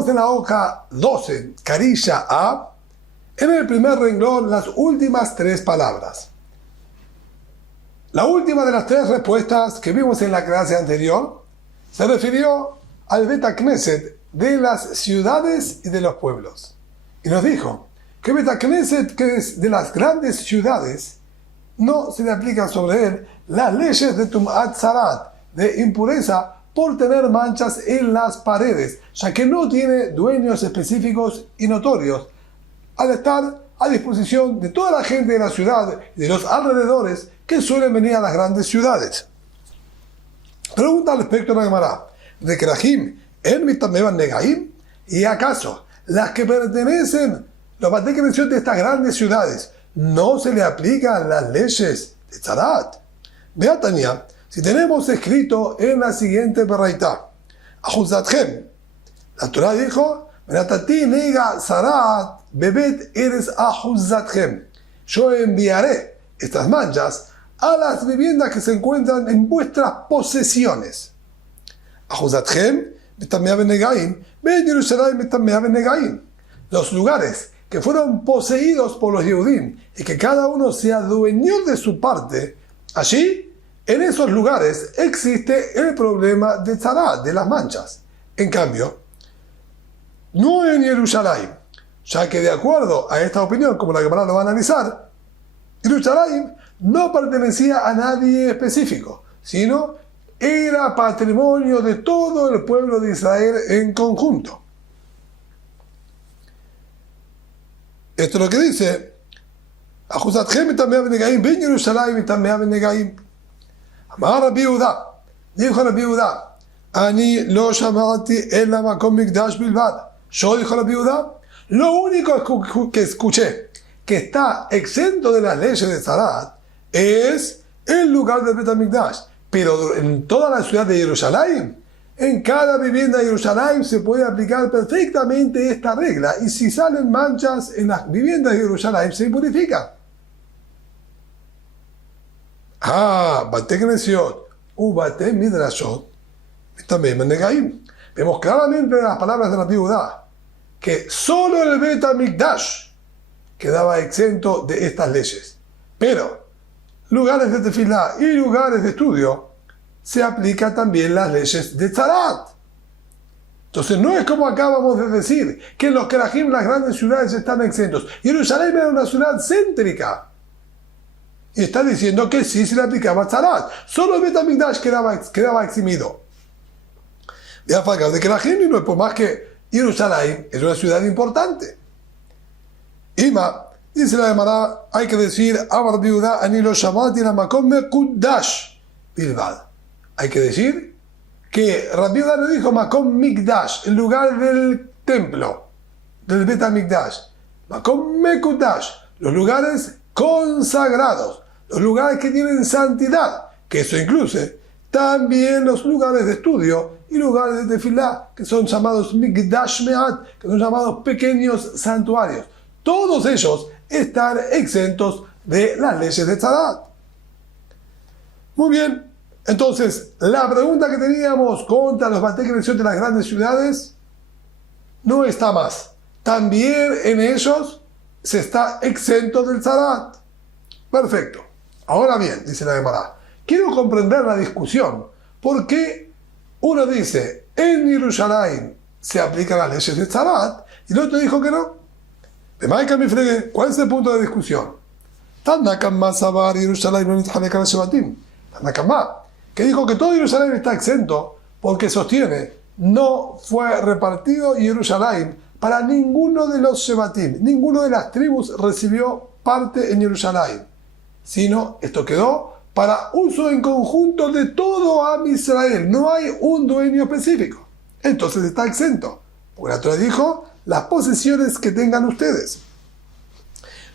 Estamos en la hoja 12, carilla A, en el primer renglón, las últimas 3 palabras. La última de las 3 respuestas que vimos en la clase anterior se refirió al Bet HaKnesset de las ciudades y de los pueblos. Y nos dijo que Bet HaKnesset, que es de las grandes ciudades, no se le aplican sobre él las leyes de Tum'at Zarat, de impureza por tener manchas en las paredes, ya que no tiene dueños específicos y notorios, al estar a disposición de toda la gente de la ciudad y de los alrededores que suelen venir a las grandes ciudades. Pregunta al respecto a la Gemara, de Kerahim, ¿en Mitameban Negaim? ¿Y acaso las que pertenecen, los Batei Knesset de estas grandes ciudades, no se le aplican las leyes de Zarat? Beatania, si tenemos escrito en la siguiente Beraitá, Ahuzatchem, la Torah dijo, Benatati nega Zarat, bebet eres Ahuzatchem. Yo enviaré estas manchas a las viviendas que se encuentran en vuestras posesiones. Ahuzatchem, Betamea Benegaim, Ben Yerushalayim, Betamea Benegaim. Los lugares que fueron poseídos por los Yehudim y que cada uno se adueñó de su parte, allí, en esos lugares, existe el problema de Zarat, de las manchas. En cambio, no en Jerusalén, ya que de acuerdo a esta opinión, como la Gemara lo va a analizar, Jerusalén no pertenecía a nadie específico, sino era patrimonio de todo el pueblo de Israel en conjunto. Esto es lo que dice, Ahuzatchem también Benegaim, Ben Jerusalén también Benegaim. Amar Rabbi Yehuda, dijo Rabbi Yehuda, Ani lo shamati ela makom mikdash bilvad. Yo, dijo Rabbi Yehuda, lo único que escuché que está exento de las leyes de Zarat es el lugar del Bet HaMikdash. Pero en toda la ciudad de Jerusalén, en cada vivienda de Jerusalén se puede aplicar perfectamente esta regla. Y si salen manchas en las viviendas de Jerusalén, se purifica. Batei Knesset u Batei Midrashot también Benegaim. Vemos claramente en las palabras de Rabbi Yehuda que solo el Bet HaMikdash quedaba exento de estas leyes. Pero lugares de tefilá y lugares de estudio se aplican también las leyes de Zarat. Entonces no es como acabamos de decir que en los Kerahim las grandes ciudades están exentos. Jerusalén era una ciudad céntrica. Y está diciendo que sí se le aplicaba Zarat. Solo el Bet HaMikdash quedaba eximido. De Afagaz de Kerahim, y no es por más que Jerusalén es una ciudad importante. Ima, dice la Gemara, hay que decir, Amar Biuda, Anilo Shamati la Makom Mekudash Bilbad. Hay que decir que Rabbi Yehuda no dijo Makom Mikdash, el lugar del templo, del Bet HaMikdash. Makom Mekudash, los lugares consagrados, los lugares que tienen santidad, que eso incluye también los lugares de estudio y lugares de tefilá, que son llamados Mikdash Me'at, que son llamados pequeños santuarios. Todos ellos están exentos de las leyes de Zarat. Muy bien, entonces, la pregunta que teníamos contra los Batei Knesset de las grandes ciudades no está más. También en ellos se está exento del Zarat. Perfecto. Ahora bien, dice la Gemara, quiero comprender la discusión. ¿Por qué uno dice, en Jerusalén se aplican las leyes de Zarat, y el otro dijo que no? De Maika me fregué, ¿cuál es el punto de discusión? Tanakama Sabar Jerusalén no Nithalekar Shebatim. Tanakama, que dijo que todo Jerusalén está exento porque sostiene no fue repartido Jerusalén para ninguno de los Shebatim, ninguno de las tribus recibió parte en Jerusalén, sino esto quedó para uso en conjunto de todo Am Israel, no hay un dueño específico, entonces está exento, porque la Torah dijo las posesiones que tengan ustedes.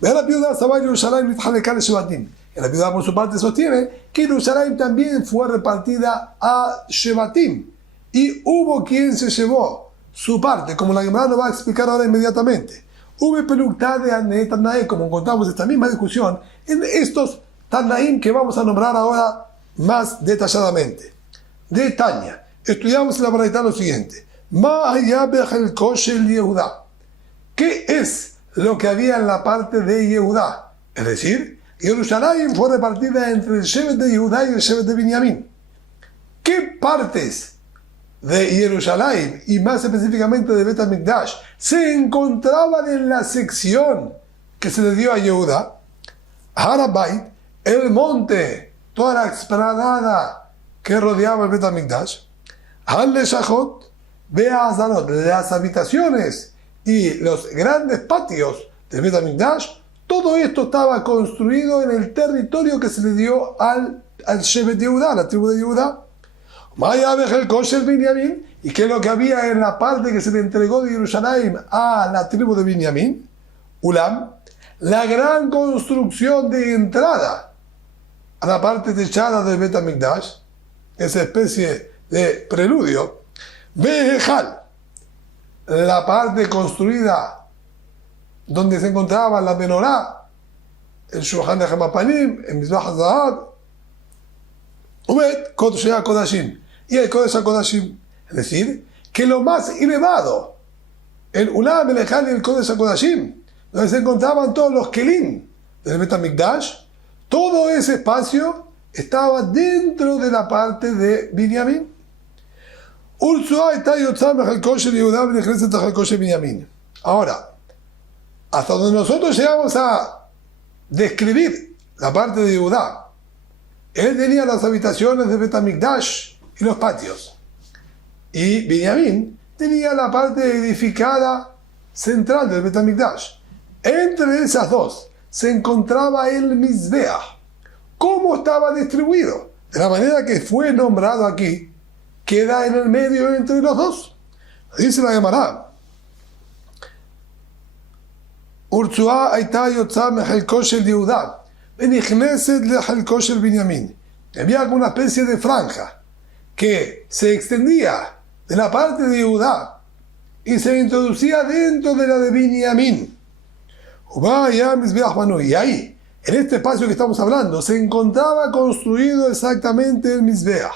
Ve a la viuda Sabar Jerusalén Nithalekar Shebatim. Y la viuda por su parte sostiene que Jerusalén también fue repartida a Shebatim y hubo quien se llevó su parte, como la Gemara lo va a explicar ahora inmediatamente. Hubo pelukta de Ane Tanae, como encontramos esta misma discusión en estos Tanaim que vamos a nombrar ahora más detalladamente. De Tania, estudiamos en la Baraitá lo siguiente: ¿Qué es lo que había en la parte de Yehudá? Es decir, Jerusalén fue repartida entre el Shevet de Yehudá y el Shevet de Binyamin. ¿Qué partes de Jerusalén, y más específicamente de Bet HaMikdash, se encontraban en la sección que se le dio a Yehudá? Harabait, el monte, toda la explanada que rodeaba el Bet HaMikdash, Al-Leshachot, Be'azanot, las habitaciones y los grandes patios del Bet HaMikdash, todo esto estaba construido en el territorio que se le dio al Shevet de Yehudá, a la tribu de Yehudá. El kosher Binyamin, y qué es lo que había en la parte que se le entregó de Jerusalén a la tribu de Binyamin. Ulam, la gran construcción de entrada a la parte techada del Bet HaMikdash, esa especie de preludio. Vejal, la parte construida donde se encontraba la menorá, el Shulchan de Hamapanim, el Mizbah HaZahab, Ubet Kodesh HaKodashim, y el Kodesh HaKodashim. Es decir, que lo más elevado, el Ulam, el Ejal y el Kodesh HaKodashim, donde se encontraban todos los Kelim del Bet HaMikdash, todo ese espacio estaba dentro de la parte de Binyamin. Ahora, hasta donde nosotros llegamos a describir la parte de Yehudá, él tenía las habitaciones de Bet HaMikdash y los patios. Y Binyamin tenía la parte edificada central del Bet HaMikdash. Entre esas dos se encontraba el Mizbeach. ¿Cómo estaba distribuido? De la manera que fue nombrado aquí, queda en el medio entre los dos. Dice la Gemara. Urtzua הייתה יוצאה מחלקו של יהודה ונכנסת לחלקו של בנימין. Había como una especie de franja que se extendía de la parte de Yehudá y se introducía dentro de la de Binyamin. Y ahí, en este espacio que estamos hablando, se encontraba construido exactamente el Mizbeach.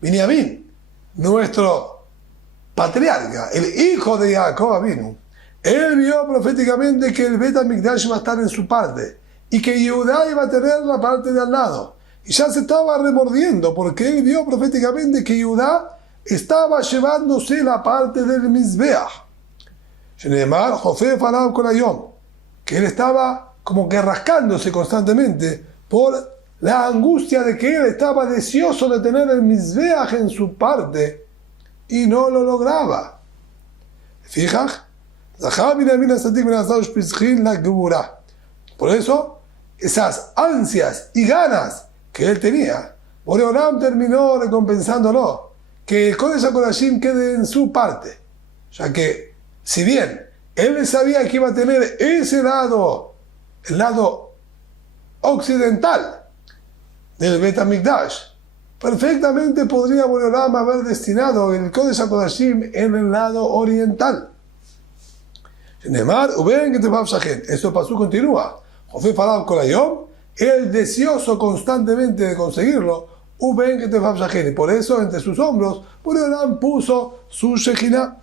Binyamin, nuestro patriarca, el hijo de Jacob Avinu, él vio proféticamente que el Bet HaMikdash iba a estar en su parte y que Yehudá iba a tener la parte de al lado. Y ya se estaba remordiendo porque él vio proféticamente que Yehudá estaba llevándose la parte del Mizbeach. Shenemar, Jofé Farab Kolayom, que él estaba como que rascándose constantemente por la angustia de que él estaba deseoso de tener el Mizbeach en su parte y no lo lograba. Fijas, por eso, esas ansias y ganas que él tenía, Boreolam terminó recompensándolo, que el Kodesh HaKodashim quede en su parte, ya que, si bien él sabía que iba a tener ese lado, el lado occidental del Bet HaMikdash, perfectamente podría Boreolam haber destinado el Kodesh HaKodashim en el lado oriental. Esto pasó, continúa. Jofé Farab Kolayom, el deseoso constantemente de conseguirlo, y por eso entre sus hombros Boreolam puso su Shejinah.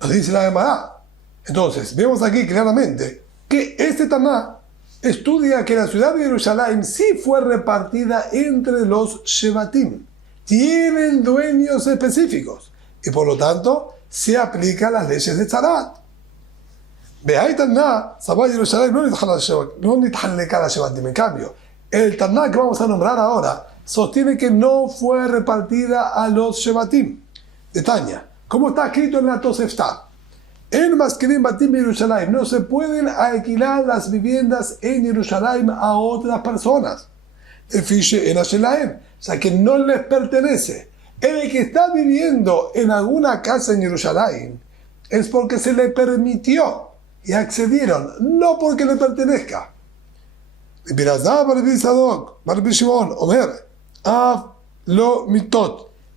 Nos dice la Gemara. Entonces, vemos aquí claramente que este Taná estudia que la ciudad de Jerusalén sí fue repartida entre los Shevatim. Tienen dueños específicos y por lo tanto se aplican las leyes de Tzarat. En cambio, el Taná que vamos a nombrar ahora sostiene que no fue repartida a los Shevatim. Detaña, como está escrito en la Tosefta, en Maskerim Batim de Jerusalén no se pueden alquilar las viviendas en Jerusalén a otras personas. O sea que no les pertenece. El que está viviendo en alguna casa en Jerusalén es porque se le permitió y accedieron, no porque le pertenezca.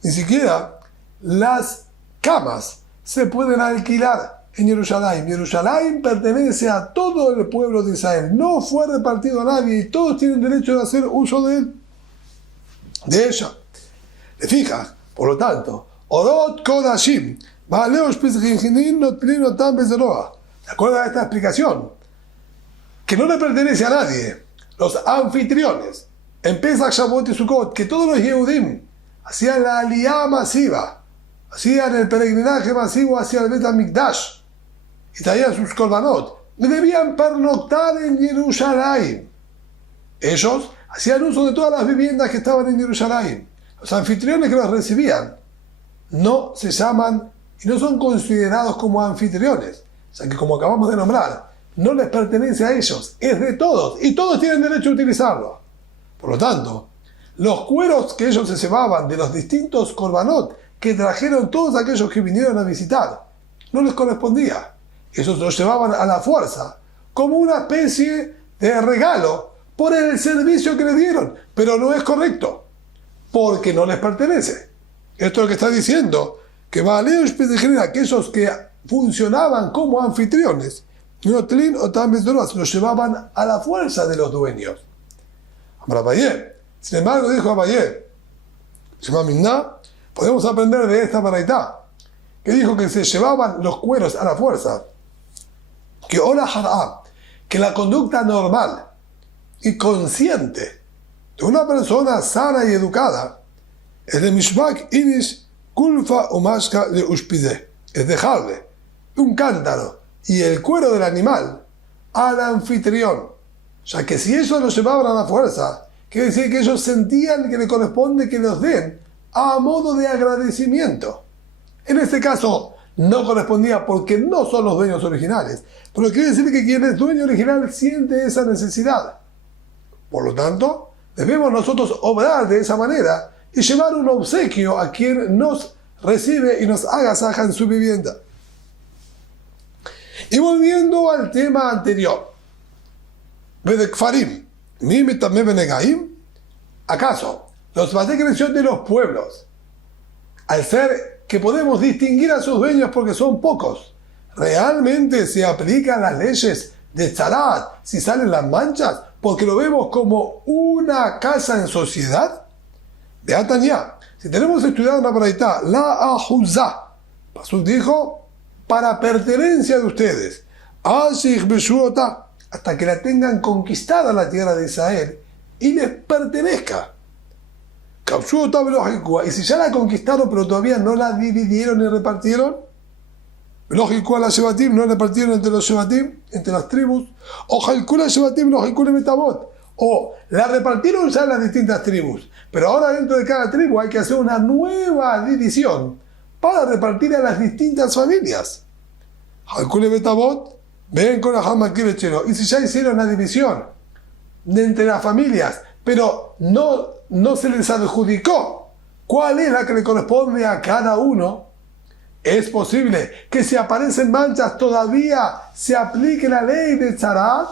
Ni siquiera las camas se pueden alquilar en Jerusalén. Jerusalén pertenece a todo el pueblo de Israel. No fue repartido a nadie y todos tienen derecho de hacer uso de él, de ella. ¿Te fijas? Por lo tanto, Orot Kodashim, Baaleos Pesachim Notlin Otam Bezeroa. ¿De acuerdo a esta explicación? Que no le pertenece a nadie. Los anfitriones, en Pesach, Shavuot y Sukkot, que todos los Yehudim hacían la aliyá masiva, hacían el peregrinaje masivo hacia el Bet HaMikdash y traían sus korbanot, debían pernoctar en Jerusalén. Ellos hacían uso de todas las viviendas que estaban en Jerusalén. Los anfitriones que los recibían no se llaman y no son considerados como anfitriones, o sea que, como acabamos de nombrar, no les pertenece a ellos, es de todos y todos tienen derecho a utilizarlo. Por lo tanto, los cueros que ellos se llevaban de los distintos korbanot que trajeron todos aquellos que vinieron a visitar, no les correspondía. Ellos los llevaban a la fuerza, como una especie de regalo por el servicio que les dieron, pero no es correcto, porque no les pertenece. Esto es lo que está diciendo, que Baaleos Pesachim, aquellos que funcionaban como anfitriones, Notlin o también los llevaban a la fuerza de los dueños. Abayé. Sin embargo, dijo Abayé, podemos aprender de esta baraitá, que dijo que se llevaban los cueros a la fuerza, que Ola Har'a, que la conducta normal y consciente de una persona sana y educada es de Mishbak Inish Kulfa o Mashka de Ushpide, es dejarle un cántaro y el cuero del animal al anfitrión. Ya que si ellos lo llevaban a la fuerza, quiere decir que ellos sentían que le corresponde que los den a modo de agradecimiento. En este caso no correspondía porque no son los dueños originales, pero quiere decir que quien es dueño original siente esa necesidad. Por lo tanto, debemos nosotros obrar de esa manera y llevar un obsequio a quien nos recibe y nos agasaja en su vivienda. Y volviendo al tema anterior, Bedekfarim, Mimitame Benegaim, ¿acaso los Batei Knesset de los pueblos, al ser que podemos distinguir a sus dueños porque son pocos, realmente se aplican las leyes de Tzarat si salen las manchas, porque lo vemos como una casa en sociedad? De Atanya, si tenemos estudiado una braita, la Ahuzá, Pasuk dijo, para pertenencia de ustedes, hasta que la tengan conquistada la tierra de Israel y les pertenezca. Y si ya la conquistaron pero todavía no la dividieron ni repartieron, lógico a la Shevatim, no repartieron entre los Shevatim, entre las tribus, o Jalkula Shevatim, los Jalkula Metabot, o la repartieron ya en las distintas tribus, pero ahora dentro de cada tribu hay que hacer una nueva división para repartir a las distintas familias. Jalkula Metabot, ven con la Hamakirechero, y si ya hicieron la división de entre las familias, pero no se les adjudicó cuál es la que le corresponde a cada uno, es posible que si aparecen manchas todavía se aplique la ley de Tzarat.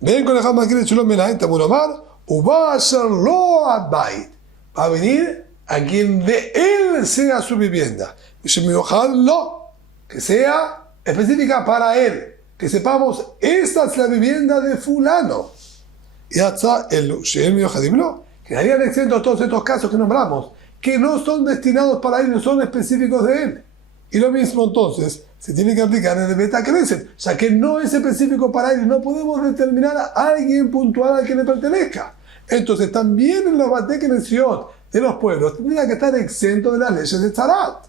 Ven con el Hamakir Chulo Melaita Buromar, Uba Sherlo Abait. Va a venir a quien de él sea su vivienda. Que sea específica para él. Que sepamos, esta es la vivienda de fulano. Y hasta el Shem Yohadimlo. Quedarían exentos todos estos casos que nombramos, que no son destinados para él, no son específicos de él. Y lo mismo entonces se tiene que aplicar en el Bet HaKnesset, ya que no es específico para él y no podemos determinar a alguien puntual al que le pertenezca. Entonces también en los Batei Knesset de los pueblos tendría que estar exento de las leyes de Tzarat.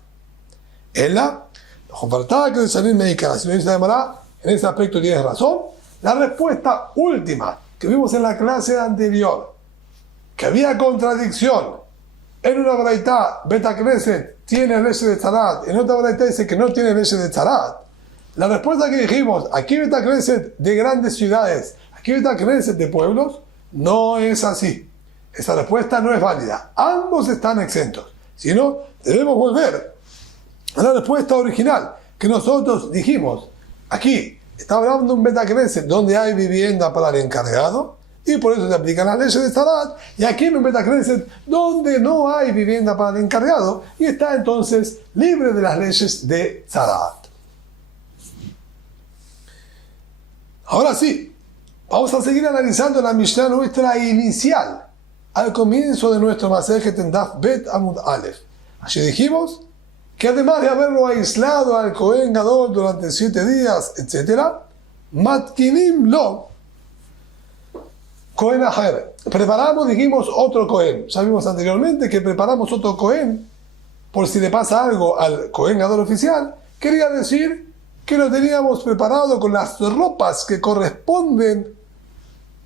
En la Jofartá que de Salir Médica, si no dice en ese aspecto tienes razón. La respuesta última que vimos en la clase anterior, que había contradicción. En una braita, Bet HaKnesset tiene leyes de Tzarat, en otra braita dice que no tiene leyes de Tzarat. La respuesta que dijimos, aquí Bet HaKnesset de grandes ciudades, aquí Bet HaKnesset de pueblos, no es así. Esa respuesta no es válida. Ambos están exentos. Si no, debemos volver a la respuesta original que nosotros dijimos. Aquí está hablando de un Bet HaKnesset donde hay vivienda para el encargado, Y por eso se aplican las leyes de Tzaraat. Y aquí en un Beit HaKnesset, donde no hay vivienda para el encargado, y está entonces libre de las leyes de Tzaraat. Ahora sí, vamos a seguir analizando la Mishnah nuestra inicial, al comienzo de nuestro Masejet en Daf Bet Amud Aleph. Allí dijimos que además de haberlo aislado al Kohen Gadol durante 7 días, etc., Matkinim lo Kohen Aher. Preparamos, dijimos, otro Kohen. Ya vimos anteriormente que preparamos otro Kohen por si le pasa algo al Kohen Gadol oficial. Quería decir que lo teníamos preparado con las ropas que corresponden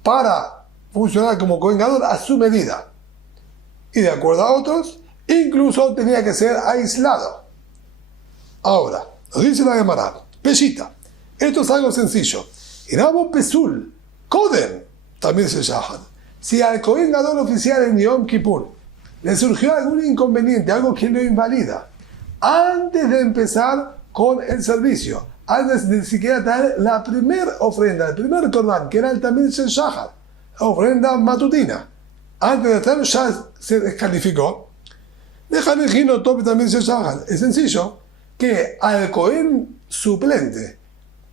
para funcionar como Kohen Gadol a su medida. Y de acuerdo a otros, incluso tenía que ser aislado. Ahora, nos dice la Gemara, Peshita, esto es algo sencillo. Iramo Pesul, Kodem, también se llama. Si al Kohen Gadol oficial en Yom Kippur le surgió algún inconveniente, algo que lo invalida, antes de empezar con el servicio, antes de siquiera traer la primera ofrenda, el primer korban, que era el Tamid Shel Shahar, la ofrenda matutina, antes de traerlo ya se descalificó. Dejan el gino top también Shel Shahar. Es sencillo que al Kohen suplente,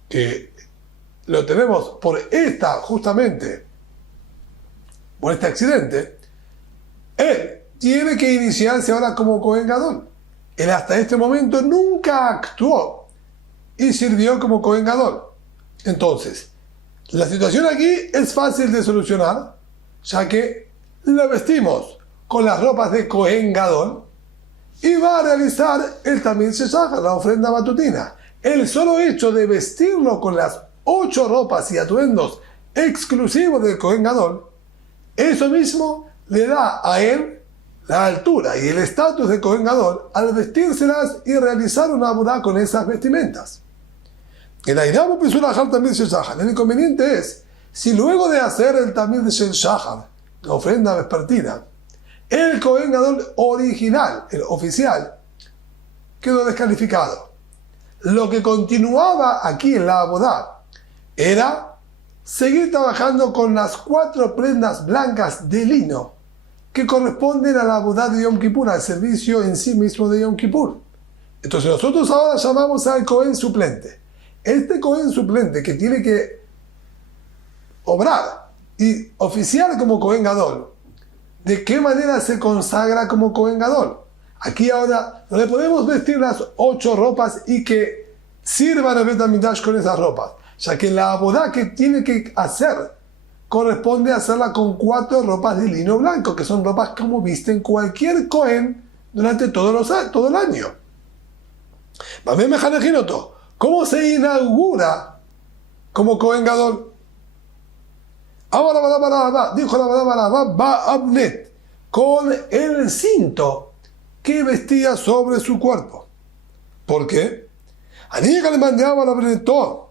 que lo tenemos por justamente por este accidente, él tiene que iniciarse ahora como Kohen Gadol. Él hasta este momento nunca actuó y sirvió como Kohen Gadol. Entonces, la situación aquí es fácil de solucionar, ya que lo vestimos con las ropas de Kohen Gadol y va a realizar el Tamid Shel Shahar, la ofrenda matutina. El solo hecho de vestirlo con las 8 ropas y atuendos exclusivos del Kohen Gadol, eso mismo le da a él la altura y el estatus de Kohen Gadol al vestírselas y realizar una abodá con esas vestimentas. El Airamo Pesul Ahar Tamid Shel Shahar. El inconveniente es, si luego de hacer el Tamid Shel Shahar, la ofrenda vespertina, el Kohen Gadol original, el oficial, quedó descalificado. Lo que continuaba aquí en la abodá era seguir trabajando con las 4 prendas blancas de lino que corresponden a la abodá de Yom Kippur, al servicio en sí mismo de Yom Kippur. Entonces nosotros ahora llamamos al Kohen suplente. Este Kohen suplente que tiene que obrar y oficiar como Kohen Gadol, ¿de qué manera se consagra como Kohen Gadol? Aquí ahora no le podemos vestir las 8 ropas y que sirvan el Beit HaMikdash con esas ropas, ya que la abodá que tiene que hacer corresponde a hacerla con 4 ropas de lino blanco, que son ropas como visten cualquier Kohen durante todo el año. ¿Cómo se inaugura como Kohen Gadol? Dijo la Barabara, va Abnet, con el cinto que vestía sobre su cuerpo. ¿Por qué? Aníga le mandaba la Abneto,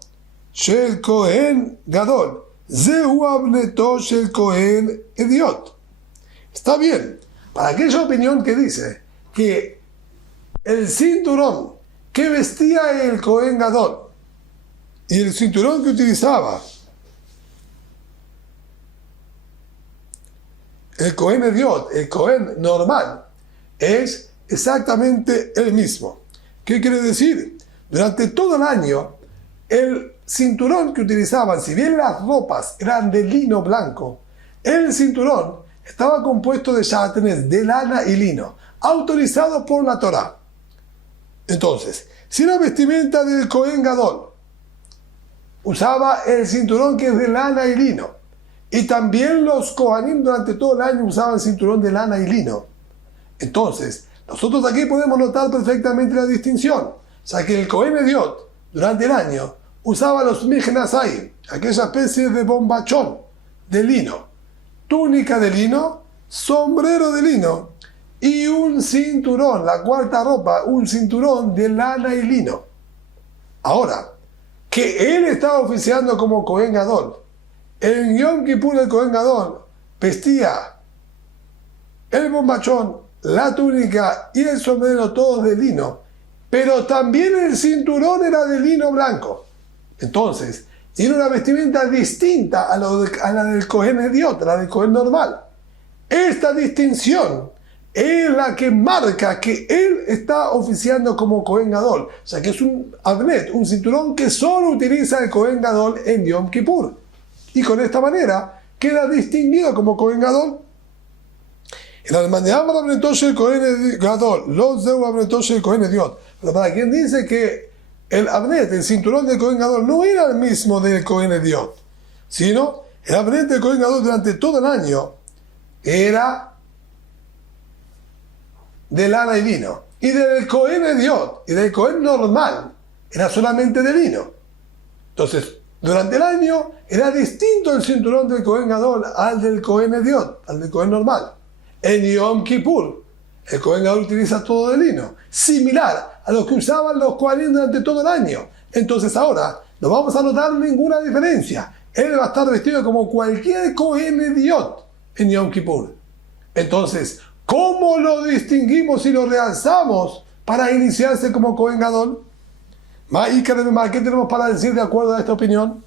Shel Kohen Gadol, Zehu Abneto Shel Kohen Idiot. Está bien, para aquella opinión que dice que el cinturón que vestía el Kohen Gadol y el cinturón que utilizaba el Kohen Idiot, el Kohen normal, es exactamente el mismo. ¿Qué quiere decir? Durante todo el año, el cinturón que utilizaban, si bien las ropas eran de lino blanco, el cinturón estaba compuesto de shatenes, de lana y lino, autorizado por la Torá. Entonces, si la vestimenta del Kohen Gadol usaba el cinturón que es de lana y lino, y también los Kohanim durante todo el año usaban cinturón de lana y lino, entonces, nosotros aquí podemos notar perfectamente la distinción, ya que el Kohen Idiot, durante el año, usaba los Mijnasai, aquella especie de bombachón de lino, túnica de lino, sombrero de lino y un cinturón, la cuarta ropa, un cinturón de lana y lino. Ahora, que él estaba oficiando como Kohen Gadol, en Yom Kippur el Kohen Gadol vestía el bombachón, la túnica y el sombrero todos de lino, pero también el cinturón era de lino blanco. Entonces, tiene una vestimenta distinta a la del Cohen Ediot, a la del Cohen normal. Esta distinción es la que marca que él está oficiando como Cohen Gadol. O sea que es un abnet, un cinturón que solo utiliza el Cohen Gadol en Yom Kippur. Y con esta manera queda distinguido como Cohen Gadol. El almaneam abnetosh el Cohen Gadol, los zeu abnetosh el Cohen Ediot. Pero para quien dice que el abnet, el cinturón del Cohen Gadol, no era el mismo del Cohen Ediot, sino el abnet del Cohen Gadol durante todo el año era de lana y lino. Y del Cohen Ediot y del Cohen normal era solamente de lino. Entonces, durante el año era distinto el cinturón del Cohen Gadol al del Cohen Ediot, al del Cohen normal. En Yom Kippur, el Cohen Gadol utiliza todo de lino, similar a lo que usaban los Kohanim durante todo el año. Entonces ahora no vamos a notar ninguna diferencia. Él va a estar vestido como cualquier Cohen Ediot en Yom Kippur. Entonces, ¿cómo lo distinguimos y lo realzamos para iniciarse como Cohen Gadol? ¿Qué tenemos para decir de acuerdo a esta opinión?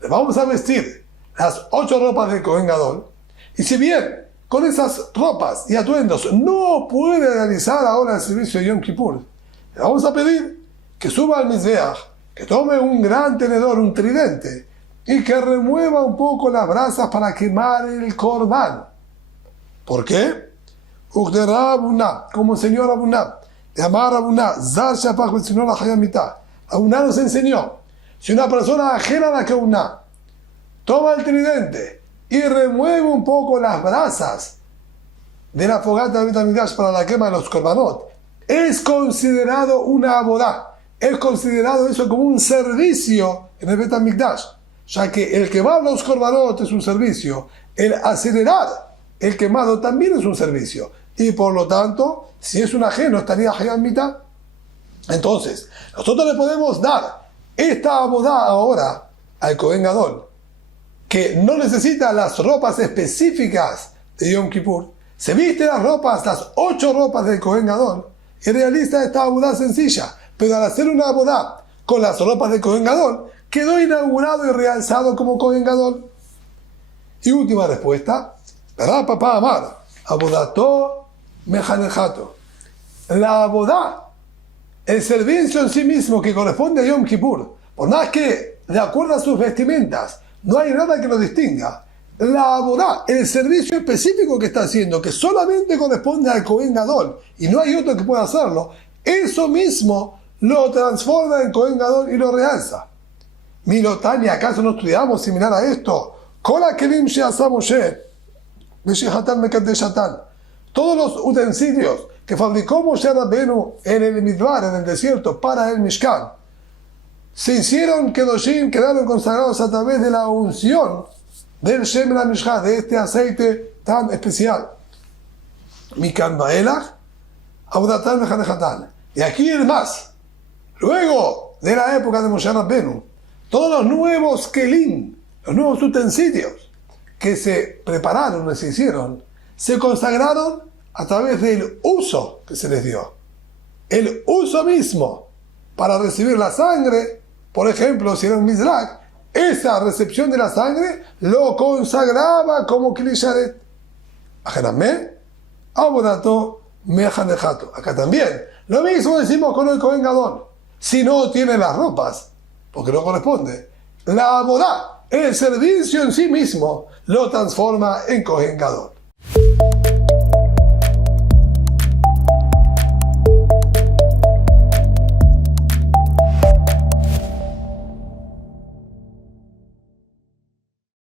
Le vamos a vestir las 8 ropas del Cohen Gadol, y si bien con esas ropas y atuendos no puede realizar ahora el servicio de Yom Kippur, le vamos a pedir que suba al Mizbeach, que tome un gran tenedor, un tridente, y que remueva un poco las brasas para quemar el Korban. ¿Por qué? Como enseñó Rabuná, de amar Rabuná, Zar Shapach enseñó la Hayamita. Rabuná nos enseñó, si una persona ajena a la Keuná toma el tridente y remueve un poco las brasas de la fogata del Bet HaMikdash para la quema de los korbanot, es considerado una abodá, es considerado eso como un servicio en el Bet HaMikdash, ya que el quemar los korbanot es un servicio, el acelerar el quemado también es un servicio, y por lo tanto, si es un ajeno, estaría hayam mitad. Entonces, nosotros le podemos dar esta abodá ahora al Cohen Gadol, que no necesita las ropas específicas de Yom Kippur, se viste las 8 ropas del Cohen Gadol, y realiza esta abodá sencilla, pero al hacer una abodá con las ropas del Cohen Gadol, quedó inaugurado y realzado como Cohen Gadol. Y última respuesta, Ra papá amar, abodato mejanejato. La abodá, el servicio en sí mismo que corresponde a Yom Kippur, por más que de acuerdo a sus vestimentas no hay nada que lo distinga, la abodá, el servicio específico que está haciendo, que solamente corresponde al Cohen Gadol y no hay otro que pueda hacerlo, eso mismo lo transforma en Cohen Gadol y lo realza. Milotani, ¿acaso no estudiamos similar a esto? Kola kelim she'asa Moshe, Meshihatan Mekadeshatan. Todos los utensilios que fabricó Moshe Rabbenu en el Midbar, en el desierto, para el Mishkan, se hicieron Kedoshim, quedaron consagrados a través de la unción del Shem la Mishkan, de este aceite tan especial. Mikan Baelach, Abodatan Mechanejatan. Y aquí el más, luego de la época de Moshe Rabbenu, todos los nuevos kelim, los nuevos utensilios que se prepararon, se hicieron, se consagraron a través del uso que se les dio. El uso mismo para recibir la sangre, por ejemplo, si era un mizrak, esa recepción de la sangre lo consagraba como kilisharet. Ajenamé, abodato, mejanejato. Acá también. Lo mismo decimos con el Cohen Gadol. Si no tiene las ropas, porque no corresponde, la abodá, el servicio en sí mismo, lo transforma en Cohen Gadol.